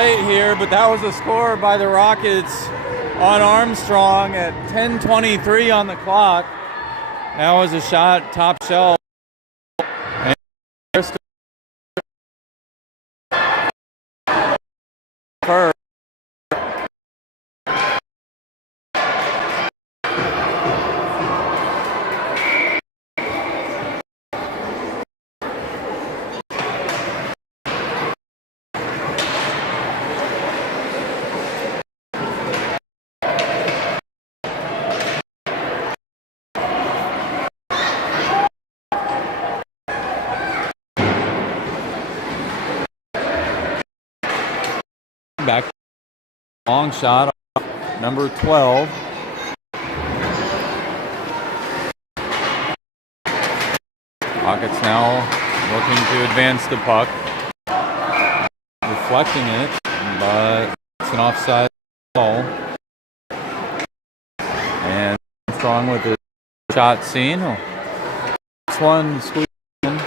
late here, but that was a score by the Rockets on Armstrong at 10:23 on the clock. That was a shot top shelf. And first. Back, long shot, number 12. Rockets now looking to advance the puck, deflecting it, but it's an offside ball. And Strong with the shot seen. This one squeezed in.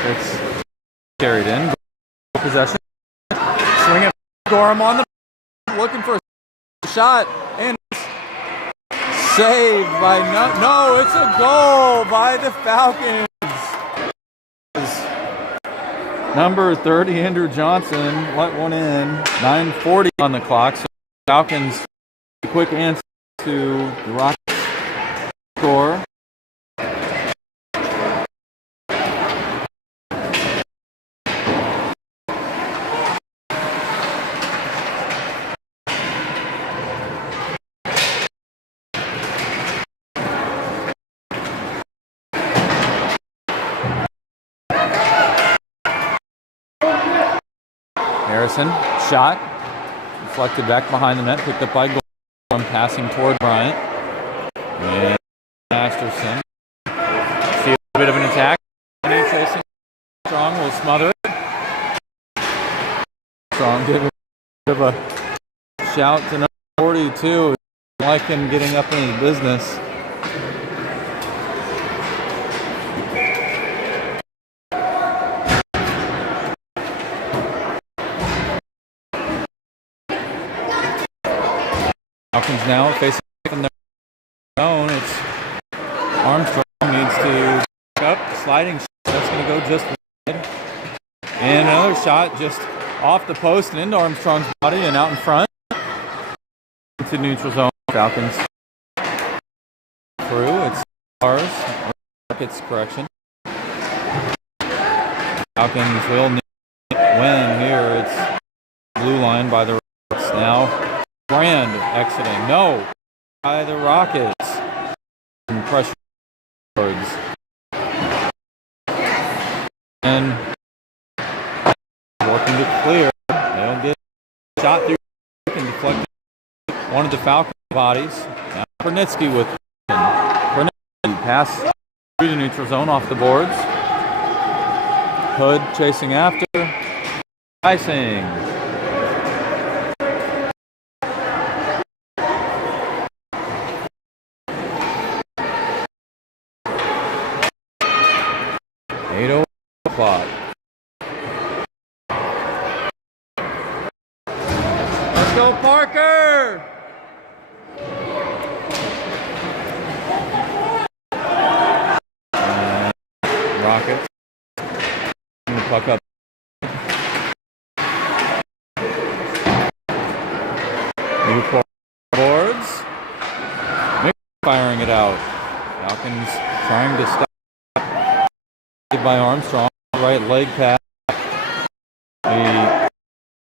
It's carried in. Possession. Swing it. Gorham on the looking for a shot, and it's saved by no, it's a goal by the Falcons. Number 30, Andrew Johnson, let one in. 9:40 on the clock. So Falcons, a quick answer to the Rockets score. Harrison, shot, deflected back behind the net, picked up by Gorham, passing toward Bryant. And Masterson, see a bit of an attack. Chasing Strong will smother it. Strong gave a bit of a shout to number 42. Like him getting up in his business. Falcons now facing from their own. It's Armstrong needs to pick up, sliding shot. That's going to go just wide. And another shot just off the post and into Armstrong's body and out in front. Into neutral zone. Falcons through. It's ours. Rockets correction. Falcons will win here. It's blue line by the Rockets now. Brand exiting. No. By the Rockets. And pressure towards. And working to clear. They don't get shot through and deflect one of the Falcon bodies. Now Kornitsky with Kornitsky pass through the neutral zone off the boards. Hood chasing after. Icing. Let's go, Parker! Rockets. The puck up. New boards. Firing it out. Falcons trying to stop. By Armstrong, right leg pass. He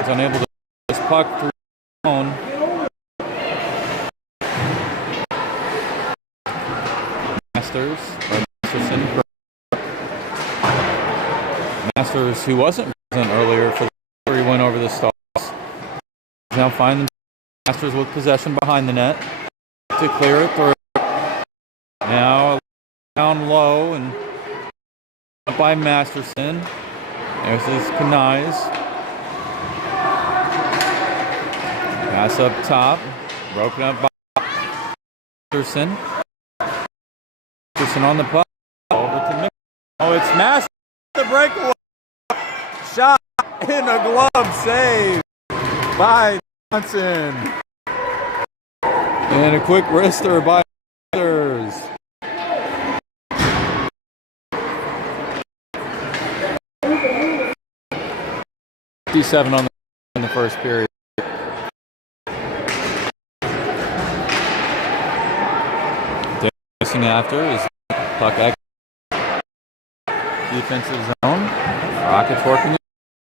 is unable to this puck through the zone. Masters, who wasn't present earlier for the win over the Stars, now find Masters with possession behind the net to clear it through. Now down low and up by Masterson. There's his Kanais. Pass up top. Broken up by Masterson. Harrison on the puck. Over to Mick. Oh, it's Master. The breakaway. Shot in a glove save by Johnson. And a quick wrister by others. $57 on in the first period. Missing after is puck X. Defensive zone. Rockets working.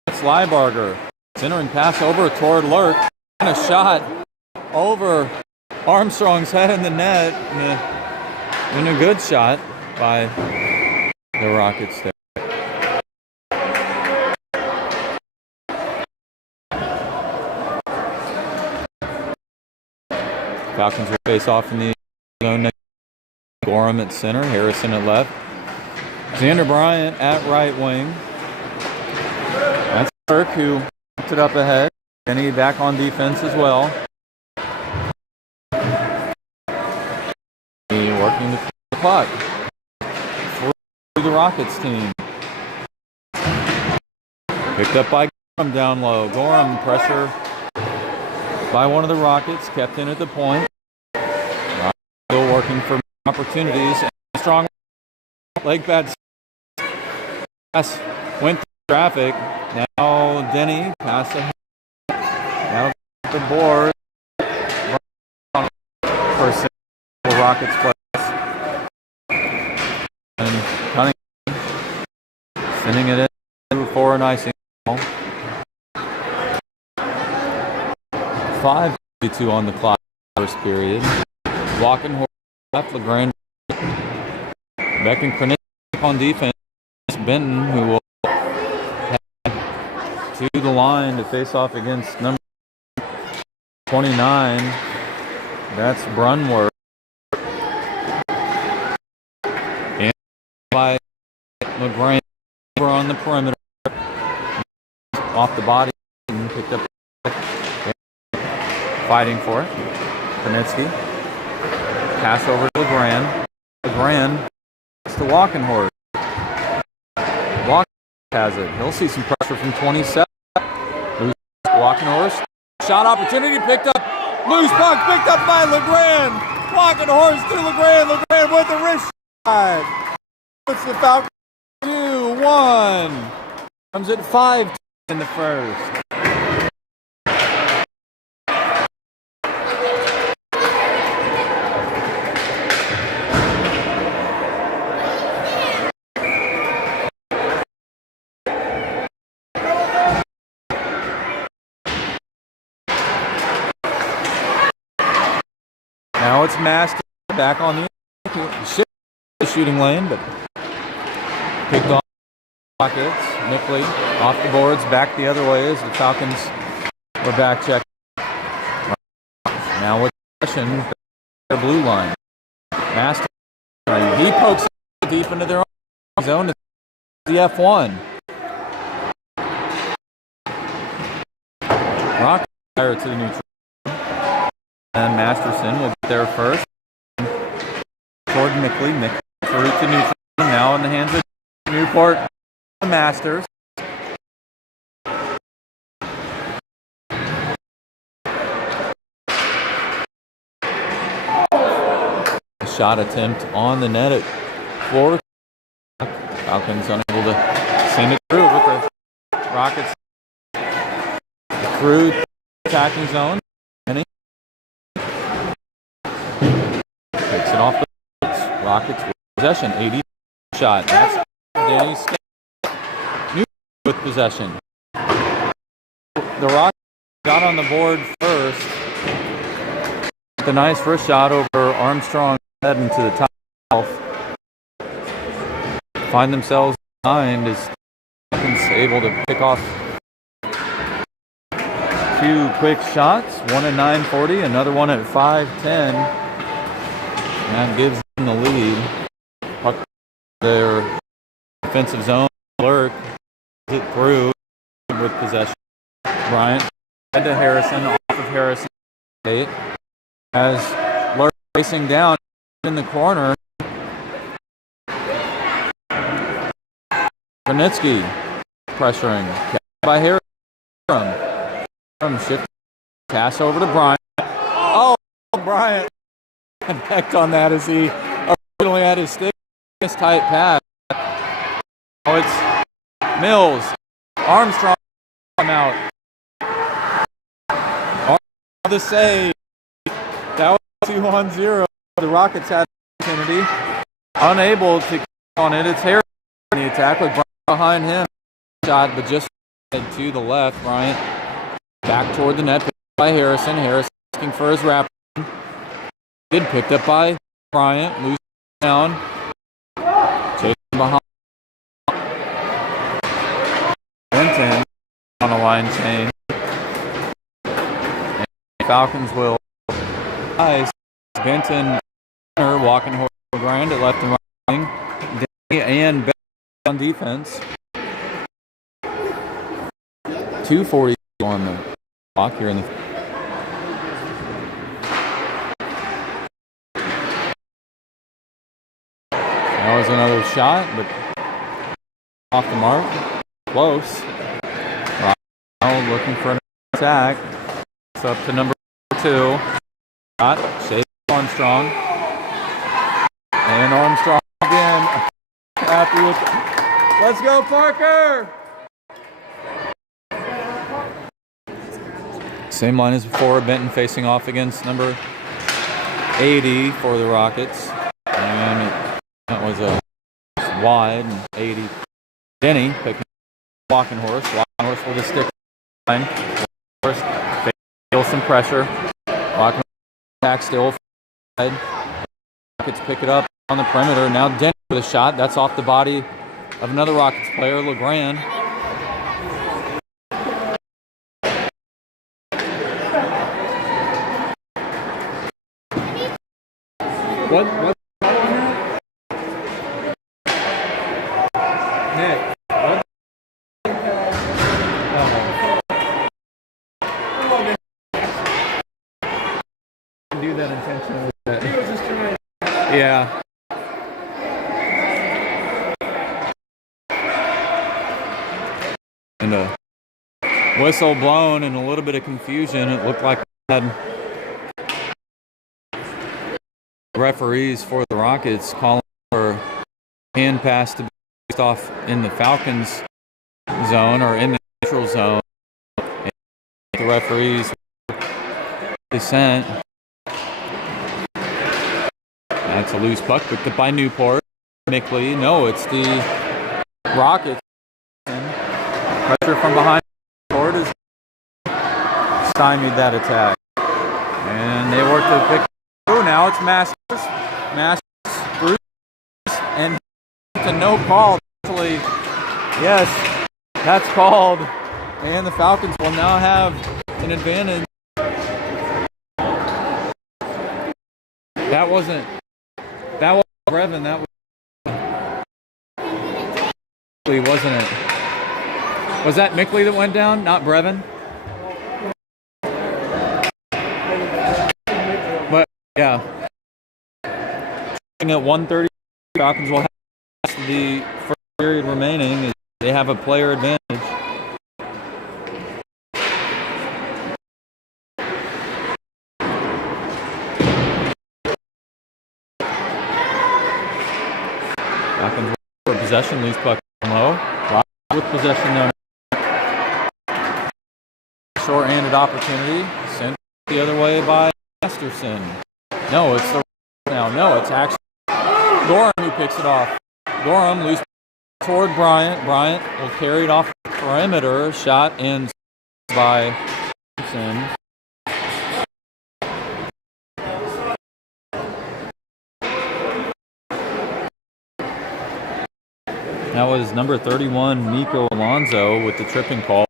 It's Liebarger. Centering pass over toward Lurk. And a shot over Armstrong's head in the net. And a good shot by the Rockets there. Falcons will face off in the zone. Gorham at center, Harrison at left. Xander Bryant at right wing. That's Kirk who picked it up ahead. Denny back on defense as well. Working the puck through the Rockets team. Picked up by Gorham down low. Gorham pressure by one of the Rockets, kept in at the point. Still working for opportunities. And strong leg pad pass went through traffic. Now Denny pass ahead. Now the board. First Rockets place. And Cunningham sending it in for an icing ball. 5:52 on the clock first period. Walking horse left, LeGrand. Beck and Krenick on defense. Benton, who will head to the line to face off against number 29. That's Brunworth. And by LeGrand over on the perimeter. Off the body and picked up. Fighting for it. Konitsky. Pass over to LeGrand. LeGrand to Walkenhorst. Walkenhorst has it. He'll see some pressure from 27. Walkenhorst. Shot opportunity picked up. Loose puck picked up by LeGrand. Walkenhorst to LeGrand. LeGrand with the wrist shot. Puts the Falcons 2-1. Comes at 5 in the first. Now it's Master back on the shooting lane, but picked off Rockets. Mickley off the boards, back the other way as the Falcons were back check. Now with possession, the blue line. Master, he pokes deep into their own zone to the F1. Rock fire to the neutral. And Masterson will get there first. Toward Mickley. Mickley through to neutral. Now in the hands of Newport. The Masters. A shot attempt on the net at 4. Falcons unable to send it through with the Rockets through attacking zone. Takes it off the Rockets with possession. 80 shot. That's Danny New with possession. The Rockets got on the board first. The nice first shot over Armstrong heading to the top half. Find themselves behind as able to pick off 2 quick shots. One at 9:40, another one at 5:10. That gives them the lead. Puck their defensive zone. Lurk it through with possession. Bryant head to Harrison, off of Harrison. As Lurk racing down in the corner. Kronitsky pressuring. By Harris. Shift pass over to Bryant. Oh, Bryant pecked on that as he originally had his stick. Tight pass. Oh, it's Mills. Armstrong out. The save. That was 2-0. The Rockets had an opportunity. Unable to get on it. It's Harris in the attack with Bryant behind him. Shot, but just to the left. Bryant back toward the net by Harrison. Harris asking for his wrap. Good picked up by Bryant. Loose down. Chasing behind. Benton on a line change. And Falcons will ice. Benton walking horse grind at left and right. And Benton on defense. 2:40 on the clock here in the. That was another shot, but off the mark. Close. Ronald looking for an attack. It's up to number 2. Shot. Shea Armstrong. And Armstrong again. Happy with it. Let's go, Parker! Same line as before. Benton facing off against number 80 for the Rockets. And that was a wide. And 80. Denny picking walking horse. Walking horse with a stick line. First, feel some pressure. Walking attack still. Rockets pick it up on the perimeter. Now Denny with a shot. That's off the body of another Rockets player, LeGrand. What on that? Nick. What? Do that intentionally. He was just trying. Yeah. And a whistle blown and a little bit of confusion. It looked like we had referees for the Rockets calling for hand pass to be placed off in the Falcons zone or in the neutral zone. And the referees dissent. That's a loose puck picked up by Newport. Mickley. No, it's the Rockets. Pressure from behind. Newport has stymied that attack. And they work to pick. Oh, now it's Masters, Bruce, and a no call. Actually, yes, that's called, and the Falcons will now have an advantage. That wasn't Brevin. That was Mickley, wasn't it? Was that Mickley that went down, not Brevin? Yeah. At 1:30, Falcons will have the first period remaining. They have a player advantage. Falcons for possession, leaves puck low. With possession now. Short-handed opportunity. Sent the other way by Masterson. No, it's the now. No, it's actually Gorham who picks it off. Gorham loose toward Bryant. Bryant will carry it off the perimeter. Shot in by Simpson. That was number 31, Nico Alonso, with the tripping call.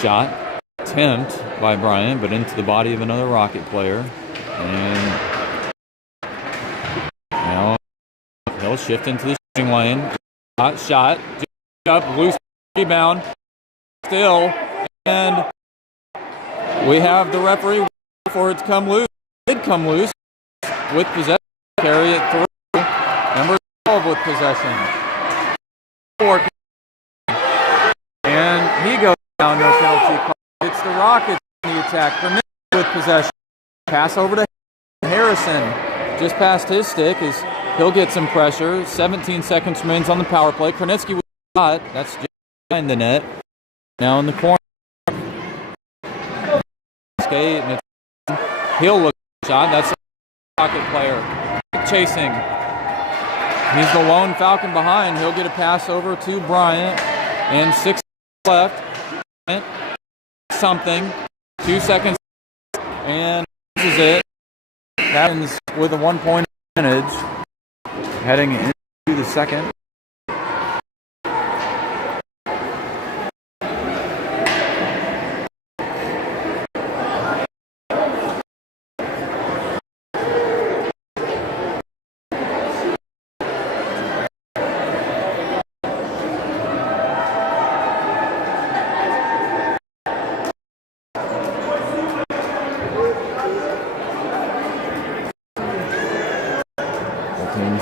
Shot. Attempt by Bryant, but into the body of another Rocket player. And now he'll shift into the shooting lane. Shot. Up. Loose rebound. Still. And we have the referee for it to come loose. It did come loose with possession. carry it through. Number 12 with possession. And he goes down, no penalty call. It's the Rockets in the attack. Kornitsky with possession. Pass over to Harrison. Just past his stick. He'll get some pressure. 17 seconds remains on the power play. Kornitsky with a shot. That's just behind the net. Now in the corner. Skate, and he'll look at the shot. That's a Rocket player. Chasing. He's the lone Falcon behind. He'll get a pass over to Bryant. And 6 left. Something. 2 seconds. And this is it. That ends with a 1-point advantage. Heading into the second.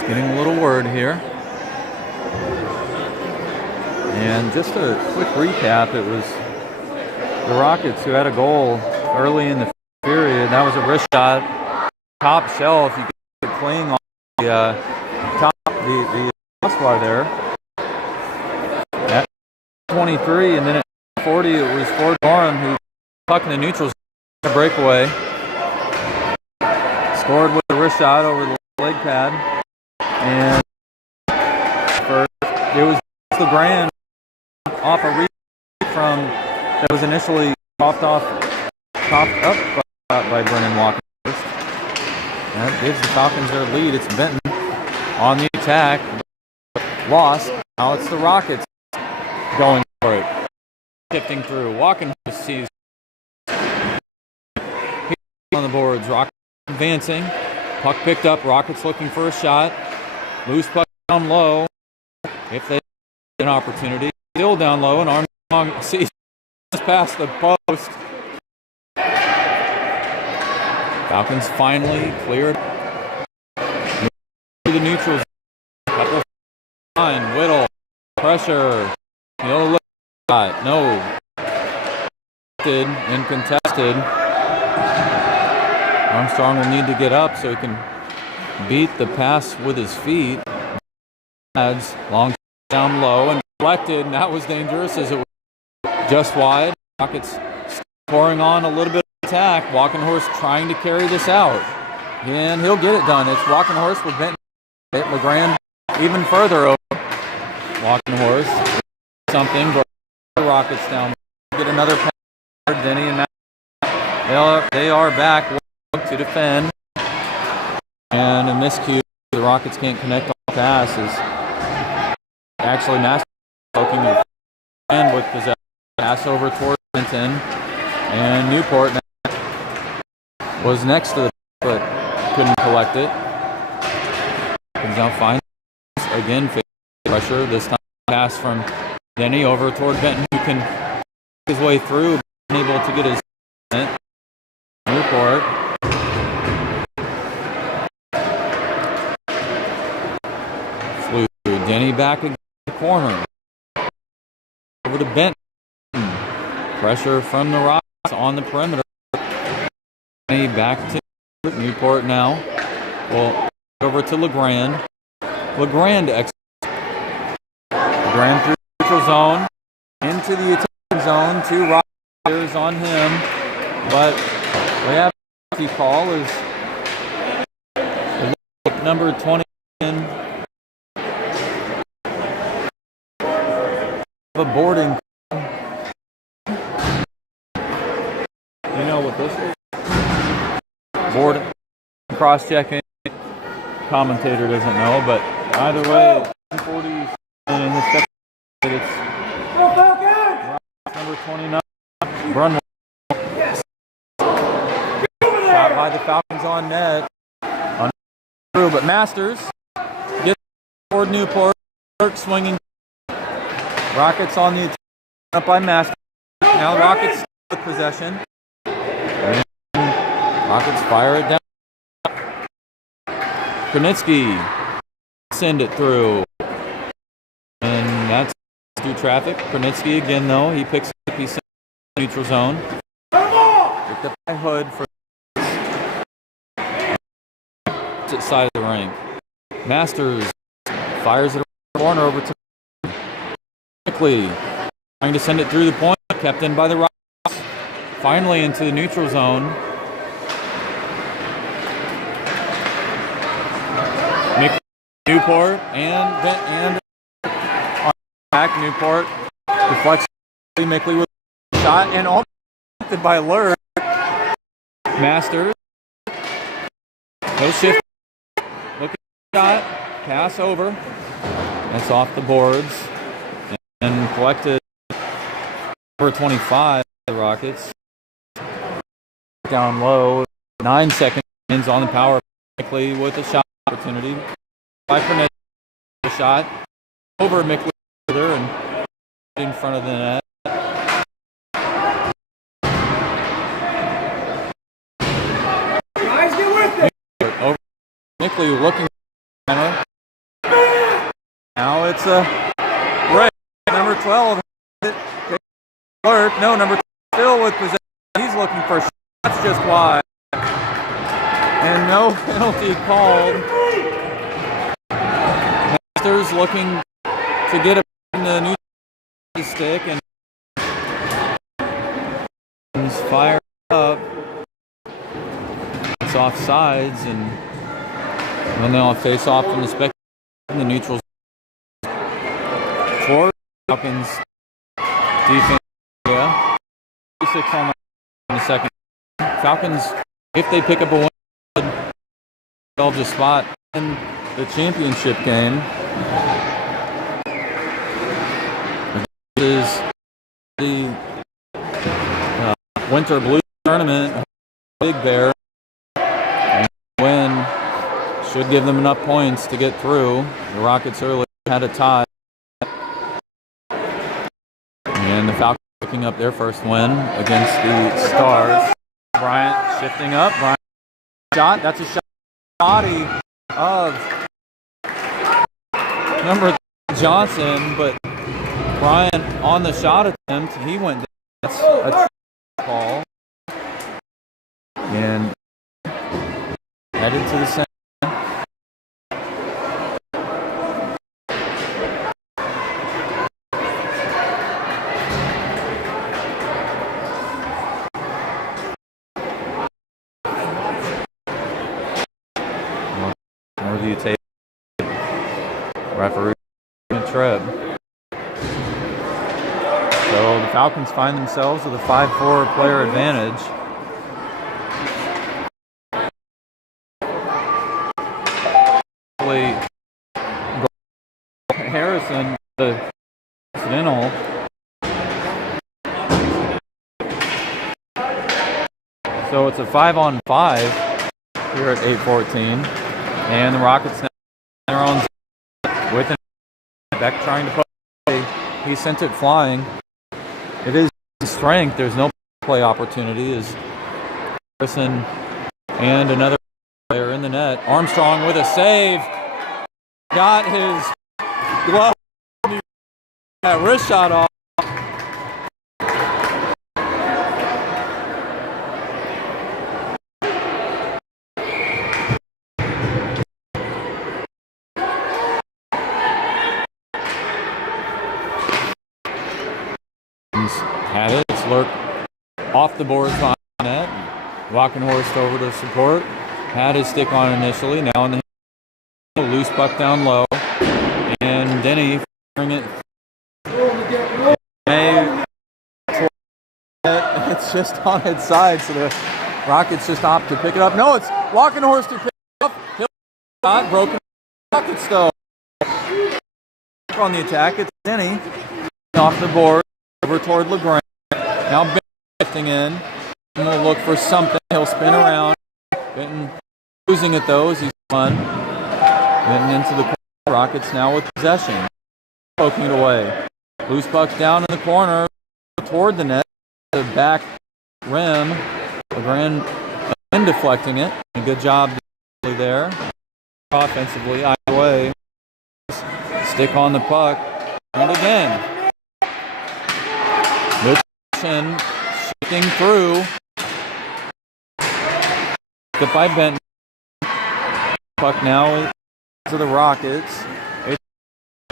Getting a little word here. And just a quick recap, it was the Rockets who had a goal early in the period. That was a wrist shot, top shelf. You get it playing on the top, the crossbar there. At 23, and then at 40, it was Ford Gorham who puck in the neutrals, a breakaway. Scored with a wrist shot over the leg pad. And first, it was LeGrand off a read from that was initially popped up by Brennan Walker. That gives the Falcons their lead. It's Benton on the attack. Lost. Now it's the Rockets going for it. Shifting through. Walkenhorst sees on the boards. Rockets advancing. Puck picked up. Rockets looking for a shot. Loose puck down low. If they get an opportunity. Still down low, and Armstrong sees past the post. Falcons finally cleared to the neutrals. Couple line. Whittle. Pressure. No shot. No. And contested. Armstrong will need to get up so he can beat the pass with his feet. Adds long down low and deflected, and that was dangerous as it was just wide. Rockets pouring on a little bit of attack. Walkenhorst trying to carry this out. And he'll get it done. It's Walkenhorst with Benton. Hit LeGrand even further over. Walkenhorst something, but the Rockets down. Get another pass. Denny and Matt. They are back to defend. And a miscue. The Rockets can't connect on the passes. Actually, Master poking it and with possession. Pass over toward Benton. And Newport was next to the but couldn't collect it. Comes out fine. Again, face pressure. This time pass from Denny over toward Benton, who can make his way through, able to get his Newport. Flew Denny back in the corner. Over to Benton. Pressure from the Rocks on the perimeter. Denny back to Newport now. Well, over to LeGrand. LeGrand through the neutral zone. Into the attacking zone. 2 Rockets on him. But we have a penalty call is number 20 a boarding. You know what this is? Board cross-checking. Commentator doesn't know, but either way, 40 and in the second, it's number 29. Brunwell. Yes. Shot by the Falcons on net. Through, but Masters gets toward Newport. Swinging. Rockets on the attack. Up by Masters. Now the Rockets with possession. And Rockets fire it down. Kronitsky send it through. And that's through traffic. Kronitsky again, though. He picks up. He's in the neutral zone. Picked up by Hood for the side of the rink. Masters fires it over the corner over to quickly. Trying to send it through the point. Kept in by the Rockets. Finally into the neutral zone. Newport and back Newport deflects Mickley with a shot and all by Lurk. Masters. No shift. Looking shot. Pass over. That's off the boards. And collected number 25, the Rockets. Down low. 9 seconds on the power. Mickley with a shot opportunity. 5 for net. A shot. Over Mickley and in front of the net. Guys, get with it. Over Mickley looking at now it's a break. Number 12. Alert. No, number 12 still with possession. He's looking for shots just wide. And no penalty called. Masters looking to get it in the new stick and he's fired up. It's offsides and then they'll face off from the spec in the neutral for Falcons defense. Yeah. 6 on the second. Falcons, if they pick up a win, they'll just spot in the championship game. This is the Winter Blues tournament. Big Bear. And win should give them enough points to get through. The Rockets earlier had a tie. And the Falcons picking up their first win against the Stars. Bryant shifting up. Bryant shot. That's a shot. Body of number Johnson, but Bryant on the shot attempt, he went down. That's a call. And headed to the center. Review tape. Referee trip. So the Falcons find themselves with a 5-4 player advantage. Harrison, the accidental. So it's a 5-on-5 here at 8:14. And the Rockets now on their own with an back trying to play. He sent it flying. It is strength. There's no play opportunity. Is Harrison and another player in the net. Armstrong with a save. Got his glove. That wrist shot off. Had it. It's Lurk off the boards on net. Walkenhorst over to support. Had his stick on initially. Now in the loose puck down low. And Denny bring it. It's just on its side, so the Rockets just opt to pick it up. No, it's Walkenhorst who picked it up. Not broken. Rockets though. On the attack, it's Denny off the board. Over toward LeGrand. Now Ben shifting in. And we'll look for something. He'll spin around. Benton losing it though as he's fun. Benton into the corner. Rockets now with possession. Poking it away. Loose puck down in the corner. Toward the net. The back rim. LeGrand again deflecting it. A good job there. offensively either way. Stick on the puck. And again. Good position. Shifting through. Picked up by Benton. Puck now to the Rockets.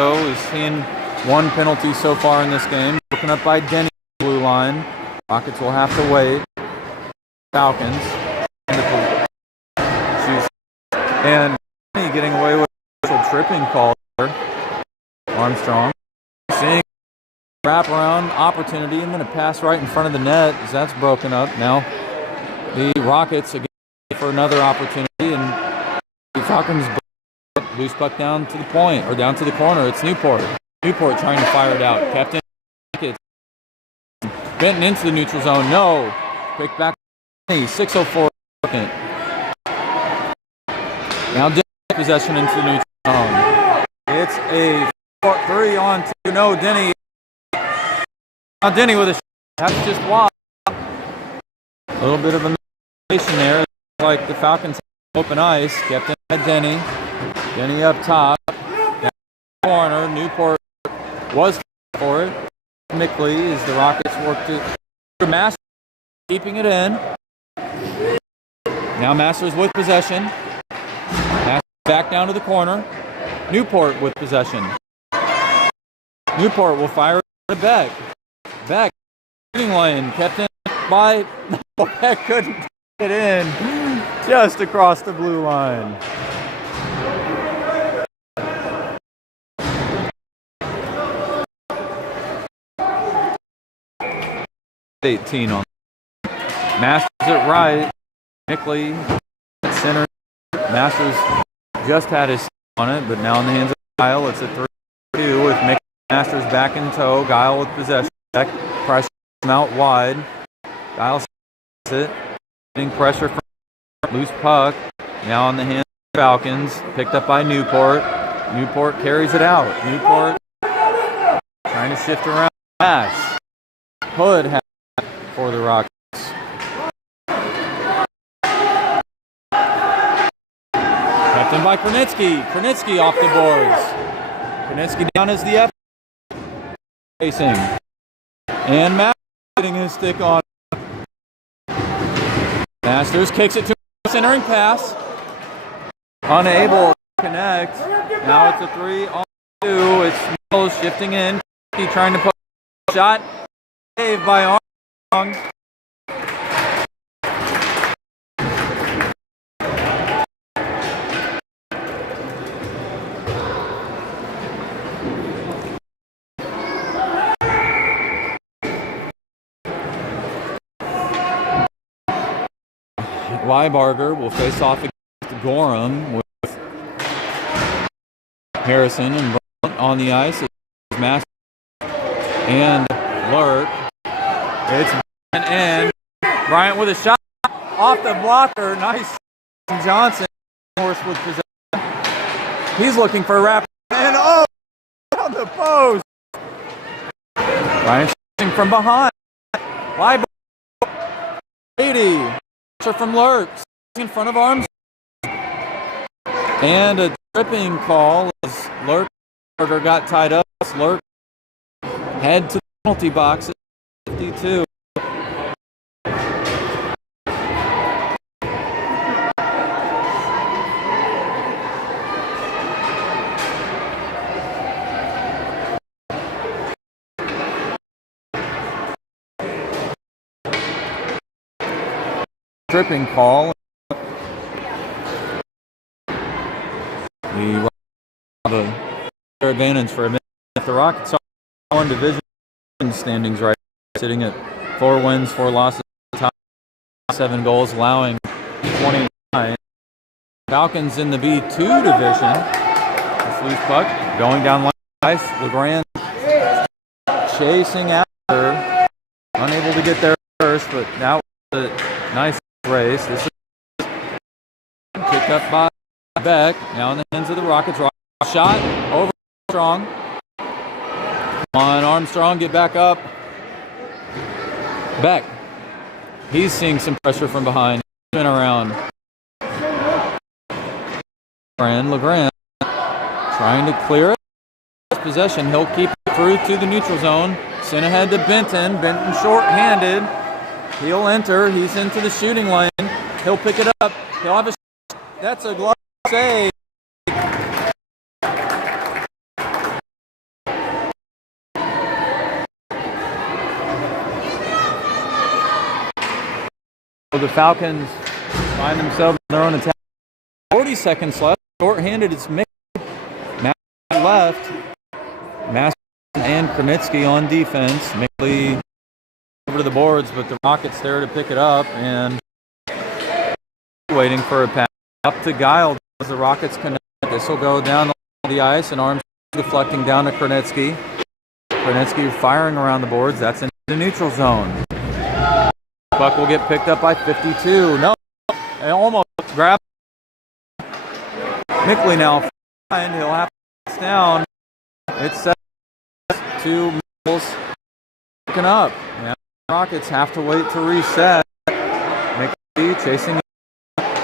Is seeing one penalty so far in this game. Broken up by Denny, blue line. Rockets will have to wait. Falcons. And Denny getting away with a tripping call there. Armstrong. Seeing wraparound opportunity and then a pass right in front of the net as that's broken up. Now the Rockets again for another opportunity and the Falcons loose puck down to the point or down to the corner. It's Newport. Newport trying to fire it out. Captain Benton into the neutral zone. No. Quick back. 6:04 second. Now possession into the neutral zone. It's a 3-on-2. No, Denny. Now Denny with a shot. That's just wide. A little bit of a miscommunication there. Like the Falcons have open ice. Kept in by Denny. Denny up top. Down the corner. Newport was for it. Mickley as the Rockets work to Masters, keeping it in. Now Masters with possession. Masters back down to the corner. Newport with possession. Newport will fire to Beck. Beck, shooting lane, kept in by Beck, couldn't get in, just across the blue line. 18 on. Masters it right. Mickley at center. Masters just had his on it, but now in the hands of Guile. It's a 3-2 with Masters back in tow. Guile with possession. Beck pressure him out wide. Guile it. Getting pressure from loose puck. Now on the hands of the Falcons. Picked up by Newport. Newport carries it out. Newport trying to shift around. Pass. Hood has for the Rockets. Captain by Kronitsky. Kronitsky off the boards. Kronitsky down as the F. Facing. And Masters getting his stick on. Masters kicks it to centering pass. Unable to connect. Now it's a 3-on-2. It's Mills shifting in. He trying to put a shot. Saved by Armstrong. Weibarger will face off against Gorham with Harrison and Bryant on the ice. Masters and Lurk. It's and Bryant with a shot off the blocker. Nice. Johnson horse with possession. He's looking for a wrap and on the post. Bryant shooting from behind. Weibarger 80. From Lurk in front of Armstrong. And a tripping call as Lurker got tied up. Lurk head to the penalty box at 52. Tripping call. We have a fair advantage for a minute. If the Rockets are in division standings right, sitting at 4 wins, 4 losses, top 7 goals, allowing 29. Falcons in the B2 division. This loose puck going down line ice. LeGrand chasing after, unable to get there first, but now a nice race. This is picked up by Beck. Now in the hands of the Rockets. Shot over Armstrong. On Armstrong, get back up. Beck. He's seeing some pressure from behind. Spin around. LeGrand trying to clear it. Possession. He'll keep it through to the neutral zone. Sent ahead to Benton. Benton short-handed. He'll enter. He's into the shooting lane. He'll pick it up. He'll have a shot. That's a glove save. The Falcons find themselves in their own attack. 40 seconds left. Short-handed. It's mixed. Matt left. Master and Kronitsky on defense. Mickley over to the boards, but the Rockets there to pick it up and waiting for a pass up to Guile as the Rockets connect. This will go down the ice and Arms deflecting down to Kronitsky. Kronitsky firing around the boards. That's in the neutral zone. Puck will get picked up by 52. No, and almost grab. Mickley now fine. He'll have to pass down. It's set to Mills picking up. Now Rockets have to wait to reset. Mickley chasing,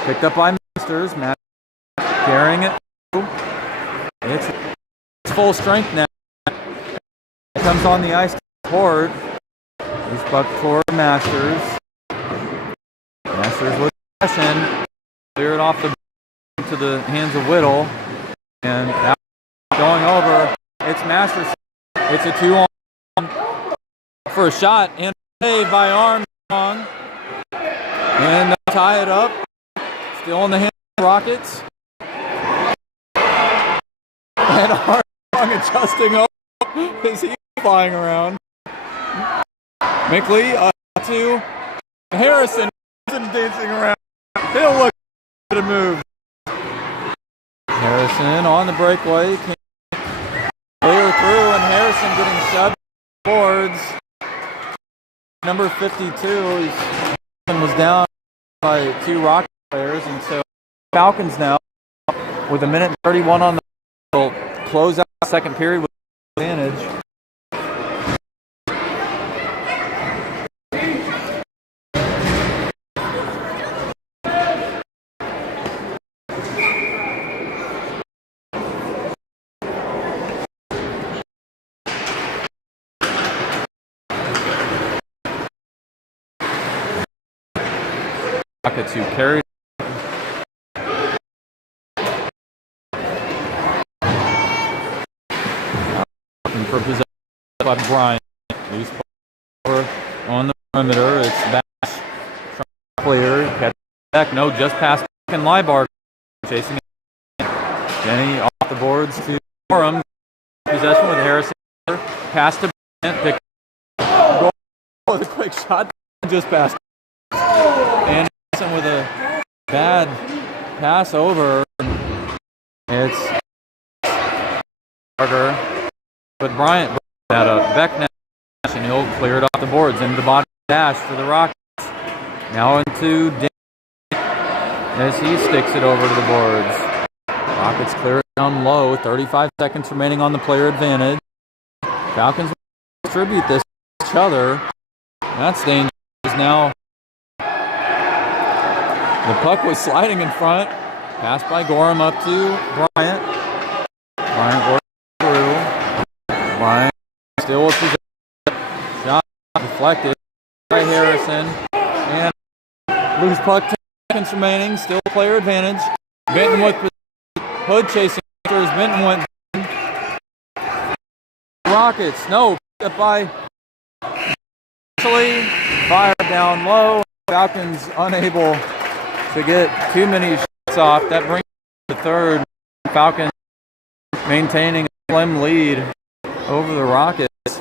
picked up by Masters. Matt carrying it. It's full strength now. It comes on the ice toward. He's puck toward Masters. Masters with possession. Clear it off to the hands of Whittle. And now going over. It's Masters. It's a 2-on for a shot and save by Armstrong. And they'll tie it up. Still in the hands of the Rockets. And Armstrong adjusting up as he's flying around. Mickley to Harrison dancing around. He'll look at a move. Harrison on the breakaway. Clear through, and Harrison getting shoved boards. Number 52 was down by 2 Rocket players, and so Falcons now with 1:31 on the will close out the second period with advantage. Rockets who carried for possession by Bryant. Loose ball on the perimeter. It's Bash clear. Catch back. No, just past and Leibar chasing it. Jenny off the boards to Gorham. Possession with Harrison. Pass to Bryant. Pick goal with a quick shot. Just past. And with a bad pass over. It's Carter, but Bryant brought that up. Beckner and he'll clear it off the boards into the body dash for the Rockets. Now into Dan as he sticks it over to the boards. Rockets clear it down low. 35 seconds remaining on the player advantage. Falcons distribute this to each other. That's dangerous now. The puck was sliding in front. Pass by Gorham up to Bryant. Bryant works through. Bryant still with possession. Shot deflected by Harrison. And loose puck, 10 seconds remaining. Still player advantage. Benton with Hood chasing after as Benton went. Rockets, no. Up by actually fire down low. Falcons unable to get too many shots off. That brings the third. Falcons maintaining a slim lead over the Rockets.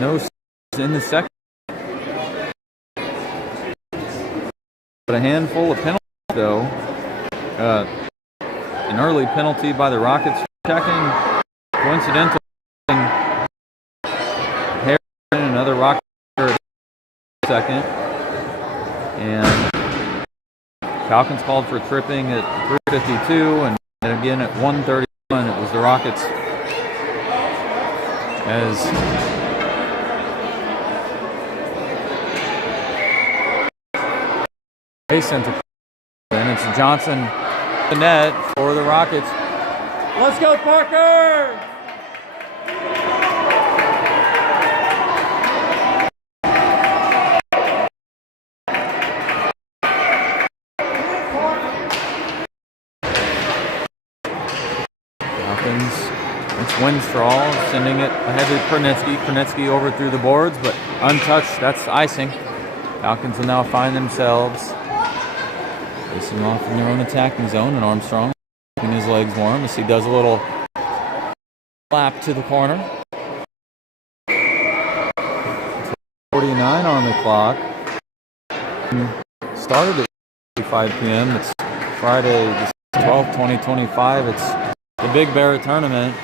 No in the second. But a handful of penalties, though. An early penalty by the Rockets checking. Coincidental. Harrison, another Rocket second. And Falcons called for tripping at 3:52, and again at 1:31 it was the Rockets as Center. And it's Johnson, the net for the Rockets. Let's go, Parker! It's Winstraw sending it ahead to Kronetsky. Kronetsky over through the boards, but untouched. That's icing. Falcons will now find themselves facing off in their own attacking zone, and Armstrong keeping his legs warm as he does a little lap to the corner. 49 on the clock. Started at 5 p.m. It's Friday, December 12th, 2025. It's the Big Bear tournament.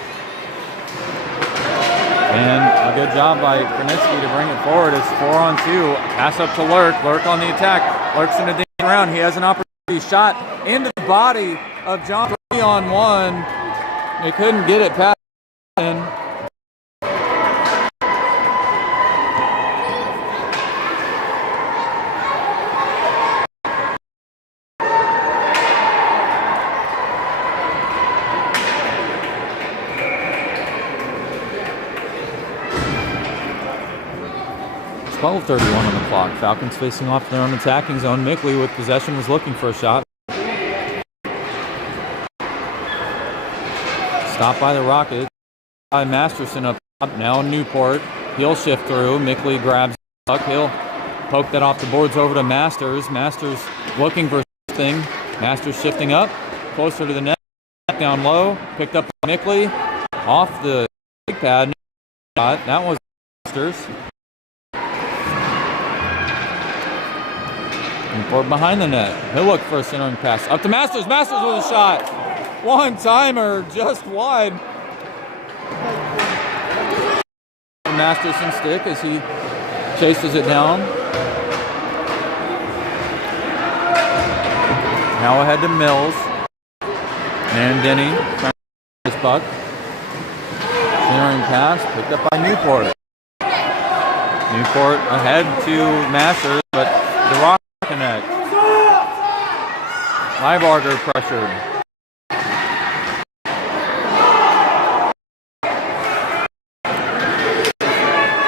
And a good job by Kronetsky to bring it forward. It's 4-on-2. Pass up to Lurk. Lurk on the attack. Lurk's in a ding around. He has an opportunity shot into the body of John. 3-on-1. They couldn't get it past him. It's 12:31 on the clock. Falcons facing off their own attacking zone. Mickley with possession was looking for a shot. Stopped by the Rockets. By Masterson up top. Now Newport. He'll shift through. Mickley grabs the puck. He'll poke that off the boards over to Masters. Masters looking for something. Masters shifting up. Closer to the net. Down low. Picked up by Mickley. Off the pad. That was Masters. Newport behind the net. He'll look for a centering pass. Up to Masters. Masters with a shot. One-timer just wide. Masterson stick as he chases it down. Now ahead to Mills. And Denny trying to get his puck. Centering pass picked up by Newport. Newport ahead to Masters, but the Rock connect. Liebarger pressured.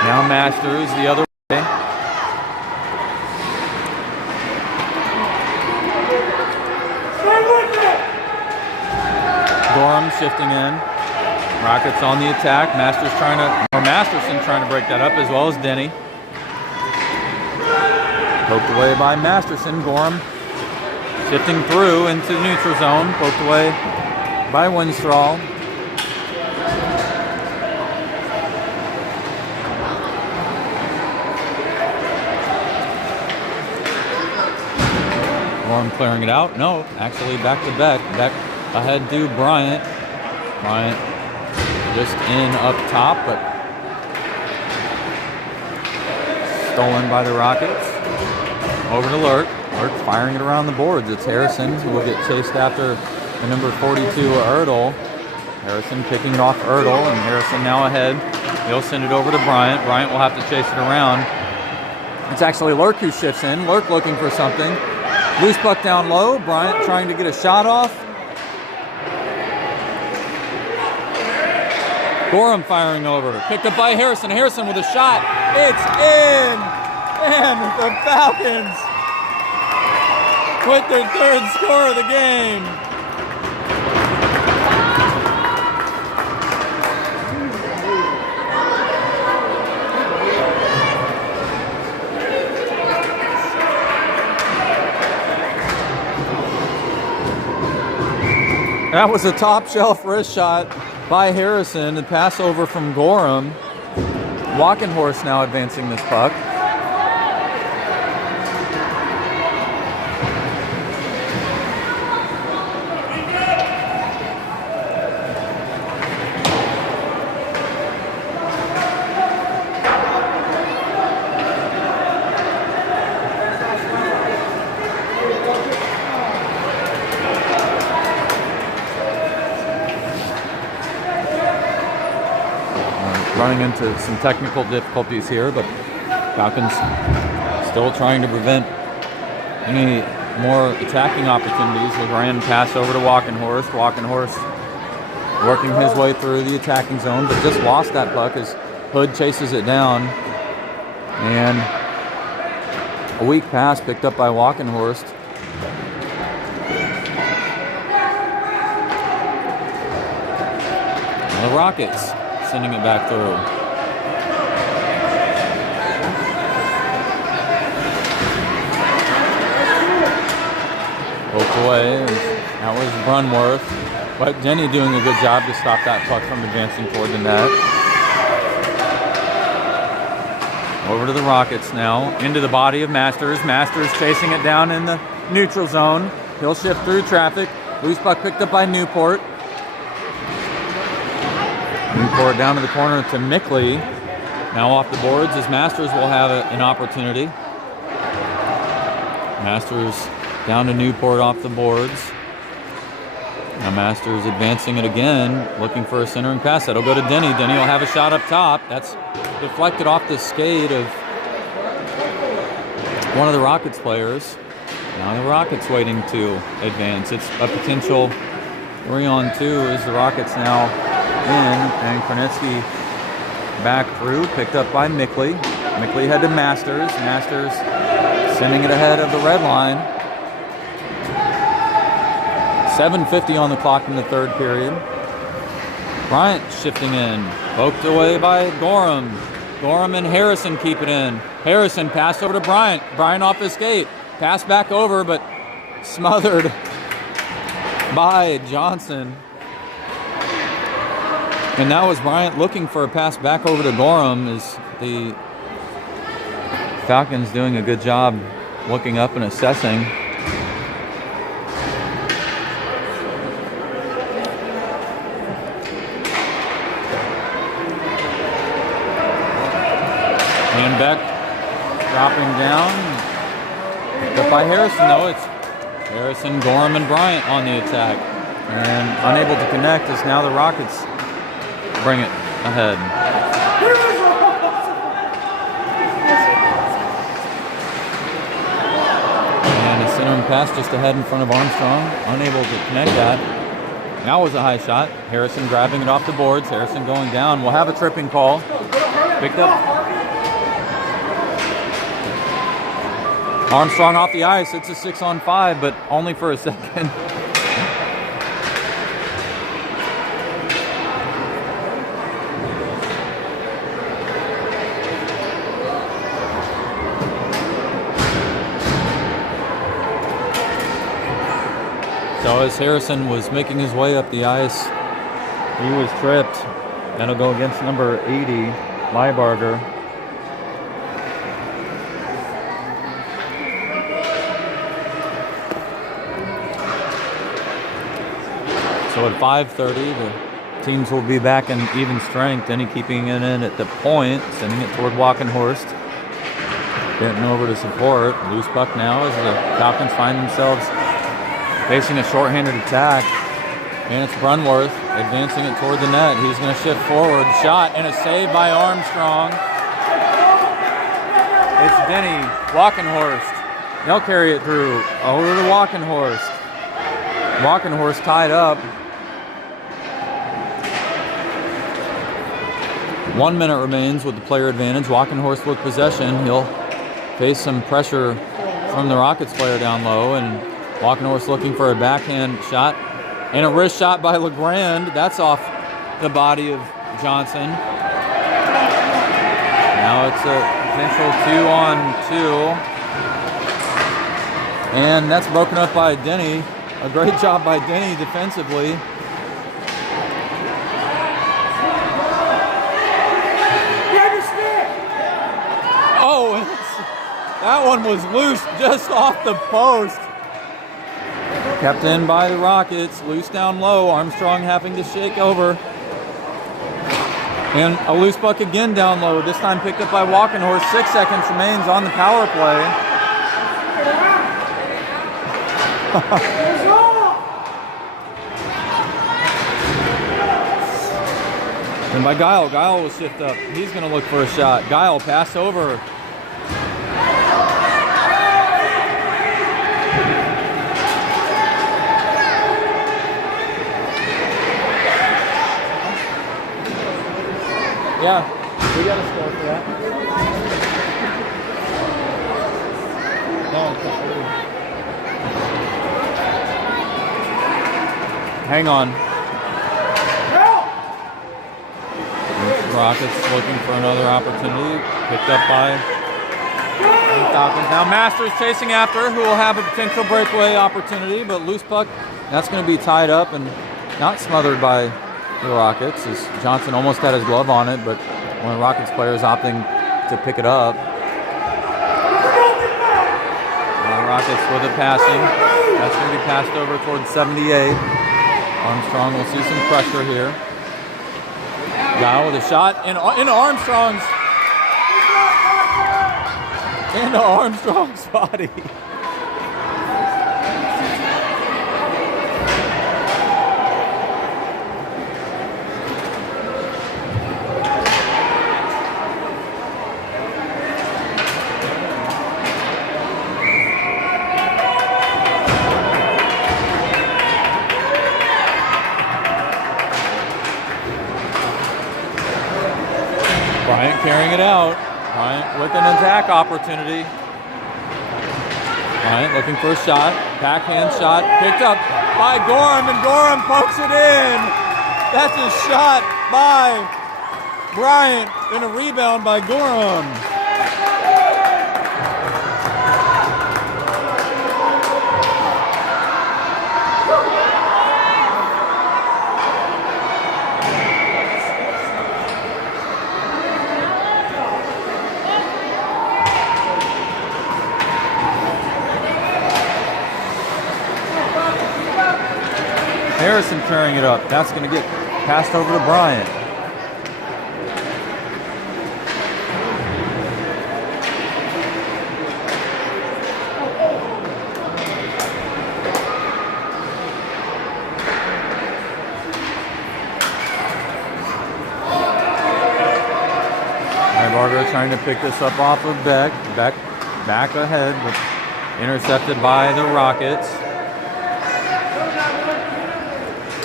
Now Masters the other way. Gorham shifting in. Rockets on the attack. Masterson trying to break that up, as well as Denny. Poked away by Masterson. Gorham shifting through into the neutral zone. Poked away by Winstraw. Gorham clearing it out. No, actually back to Beck. Beck ahead to Bryant. Bryant just in up top, but stolen by the Rockets. Over to Lurk. Lurk firing it around the boards. It's Harrison who will get chased after the number 42, Erdl. Harrison picking it off Erdl, and Harrison now ahead. He'll send it over to Bryant. Bryant will have to chase it around. It's actually Lurk who shifts in. Lurk looking for something. Loose puck down low. Bryant trying to get a shot off. Gorham firing over. Picked up by Harrison. Harrison with a shot. It's in! And the Falcons with their third score of the game. That was a top shelf wrist shot by Harrison. The pass over from Gorham. Walkenhorst now advancing this puck. Running into some technical difficulties here, but Falcons still trying to prevent any more attacking opportunities. LeGrand pass over to Walkenhorst. Walkenhorst working his way through the attacking zone, but just lost that puck as Hood chases it down. And a weak pass picked up by Walkenhorst. And the Rockets sending it back through. Poked away. That was Brunworth. But Denny doing a good job to stop that puck from advancing toward the net. Over to the Rockets now. Into the body of Masters. Masters chasing it down in the neutral zone. He'll shift through traffic. Loose puck picked up by Newport. Newport down to the corner to Mickley. Now off the boards as Masters will have an opportunity. Masters down to Newport off the boards. Now Masters advancing it again, looking for a centering pass. That'll go to Denny. Denny will have a shot up top. That's deflected off the skate of one of the Rockets players. Now the Rockets waiting to advance. It's a potential 3-on-2 as the Rockets now in, and Kornetsky back through, picked up by Mickley. Mickley head to Masters. Masters sending it ahead of the red line. 7:50 on the clock in the third period. Bryant shifting in, poked away by Gorham. Gorham and Harrison keep it in. Harrison passed over to Bryant. Bryant off his skate. Pass back over, but smothered by Johnson. And that was Bryant looking for a pass back over to Gorham as the Falcons doing a good job looking up and assessing. And Beck dropping down. Picked up by Harrison, though. It's Harrison, Gorham, and Bryant on the attack. And unable to connect as now the Rockets bring it ahead. And a centering pass just ahead in front of Armstrong. Unable to connect that. That was a high shot. Harrison grabbing it off the boards. Harrison going down. We'll have a tripping call. Picked up. Armstrong off the ice. It's a 6-on-5, but only for a second. So as Harrison was making his way up the ice, he was tripped. That'll go against number 80, Leibarger. So at 5:30, the teams will be back in even strength. Denny keeping it in at the point, sending it toward Walkenhorst. Getting over to support. Loose puck now as the Falcons find themselves facing a shorthanded attack. And it's Brunworth advancing it toward the net. He's going to shift forward. Shot and a save by Armstrong. It's Denny, Walkenhorst. They'll carry it through. Over to Walkenhorst. Walkenhorst tied up. 1 minute remains with the player advantage. Walkenhorst with possession. He'll face some pressure from the Rockets player down low, and Walkenhorst looking for a backhand shot. And a wrist shot by LeGrand. That's off the body of Johnson. Now it's a potential 2-on-2. And that's broken up by Denny. A great job by Denny defensively. Oh, that one was loose just off the post. Kept in by the Rockets, loose down low. Armstrong having to shake over. And a loose puck again down low, this time picked up by Walkenhorst. 6 seconds remains on the power play. And by Guile. Guile will shift up. He's going to look for a shot. Guile pass over. Yeah, we got a score for that. No, hang on. Rockets looking for another opportunity. Picked up by Falcons. Now Masters chasing after, who will have a potential breakaway opportunity, but loose puck, that's going to be tied up and not smothered by the Rockets, as Johnson almost had his glove on it, but one of the Rockets players opting to pick it up. Rockets with a passing. That's going to be passed over towards 78. Armstrong will see some pressure here. Guy with a shot into Armstrong's body. Bryant carrying it out. Bryant with an attack opportunity. Bryant looking for a shot. Backhand shot. Picked up by Gorham, and Gorham pokes it in. That's a shot by Bryant and a rebound by Gorham. Harrison carrying it up. That's going to get passed over to Bryant. Barger trying to pick this up off of Beck. Back ahead, but intercepted by the Rockets.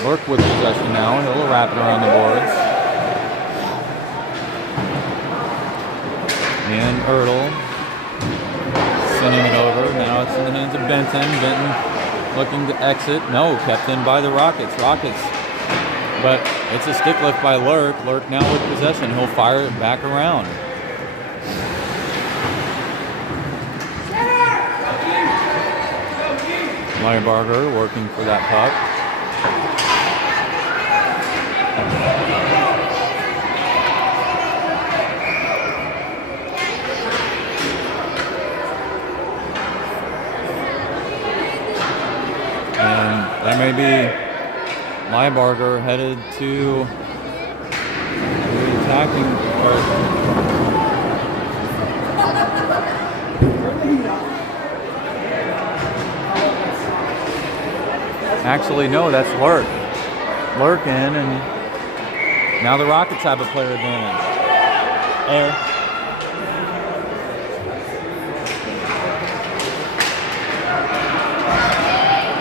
Lurk with possession now, and he'll wrap it around the boards. And Ertl sending it over. Now it's in the hands of Benton. Benton looking to exit. No, kept in by the Rockets. But it's a stick lift by Lurk. Lurk now with possession. He'll fire it back around. Barger working for that puck. And that may be Liebarger headed to the attacking part. Actually, no, that's Lurk. Lurk in, and now the Rockets have a player advantage. Air.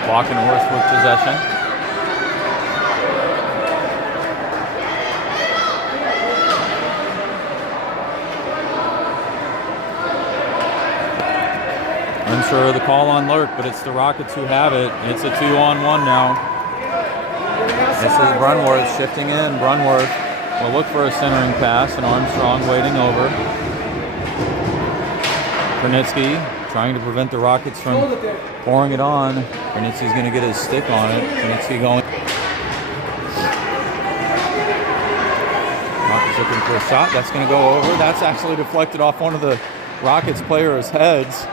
Walkenhorst with possession. Unsure of the call on Lurk, but it's the Rockets who have it. It's a 2-on-1 now. This is Brunworth shifting in. Brunworth will look for a centering pass, and Armstrong waiting over. Krenitsky trying to prevent the Rockets from pouring it on. Krenitsky's going to get his stick on it. Krenitsky going. Rockets looking for a shot. That's going to go over. That's actually deflected off one of the Rockets players' heads.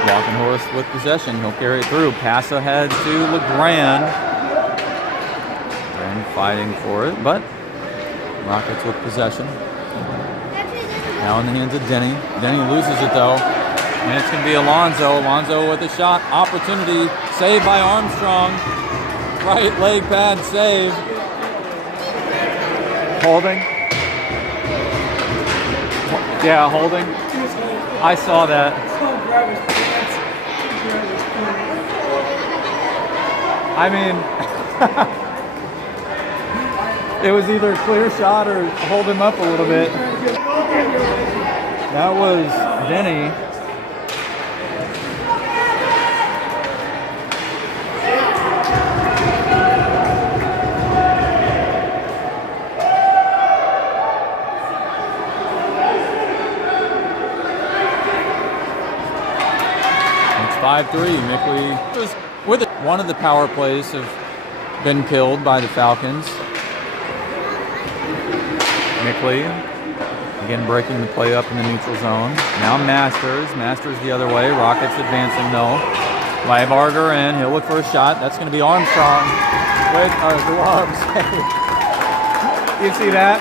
Walkenhorst with possession. He'll carry it through. Pass ahead to LeGrand. And fighting for it, but Rockets with possession. Now in the hands of Denny. Denny loses it though. And it's going to be Alonzo. Alonzo with a shot. Opportunity. Saved by Armstrong. Right leg pad save. Holding. Yeah, holding. I saw that. I mean, It was either a clear shot or hold him up a little bit. That was Denny. It's 5-3. Mickley was with it. One of the power plays have been killed by the Falcons. Mickley, again breaking the play up in the neutral zone. Now Masters the other way. Rockets advancing though. Liebarger in, he'll look for a shot. That's going to be Armstrong with gloves. You see that?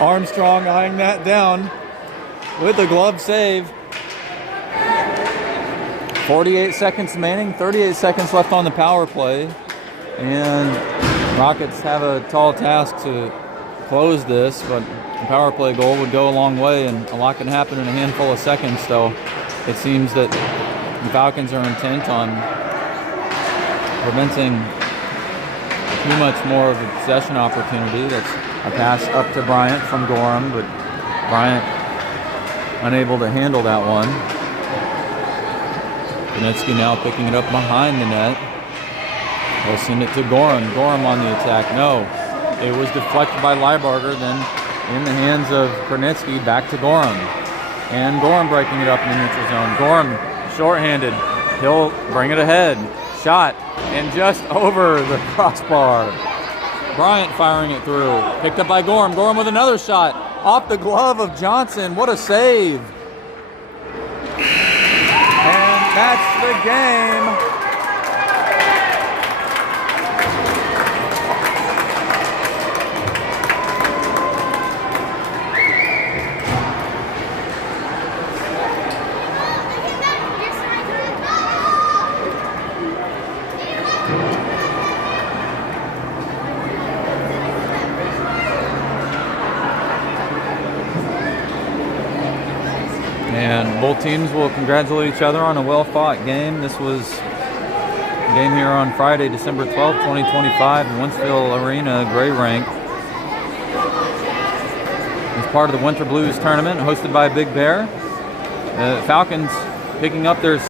Armstrong eyeing that down with the glove save. 48 seconds remaining, 38 seconds left on the power play. And Rockets have a tall task to close this, but a power play goal would go a long way, and a lot can happen in a handful of seconds. So it seems that the Falcons are intent on preventing too much more of a possession opportunity. That's a pass up to Bryant from Gorham, but Bryant unable to handle that one. Konecki now picking it up behind the net. They'll send it to Gorham. Gorham on the attack. No. It was deflected by Liebarger, then in the hands of Konecki, back to Gorham. And Gorham breaking it up in the neutral zone. Gorham shorthanded. He'll bring it ahead. Shot. And just over the crossbar. Bryant firing it through. Picked up by Gorham. Gorham with another shot. Off the glove of Johnson. What a save. And that's the game. And both teams will congratulate each other on a well-fought game. This was a game here on Friday, December 12th, 2025 in Wentzville Arena, Gray Rank. As part of the Winter Blues tournament hosted by Big Bear. The Falcons picking up their